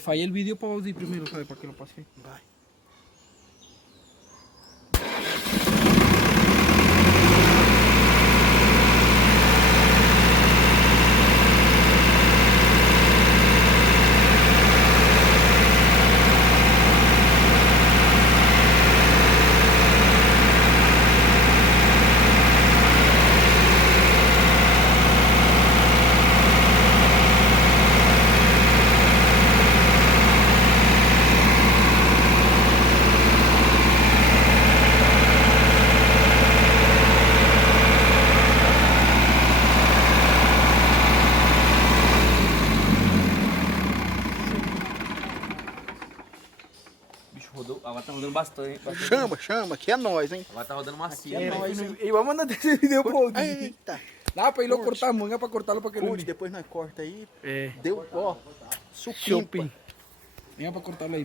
Falla el vídeo para Audi primero, ¿sabes? Para que lo pase. Vai. Rodou, agora tá rodando bastante. Chama, que é nós, hein? Agora tá rodando macio. É nóis, hein? Y vamos a mandar ese video para Audi. Eita. Dá para irlo cortar, manga, para cortarlo para que Curte, depois nós corta aí. É. Deu, ó, supimpa. Venga para cortarlo ahí.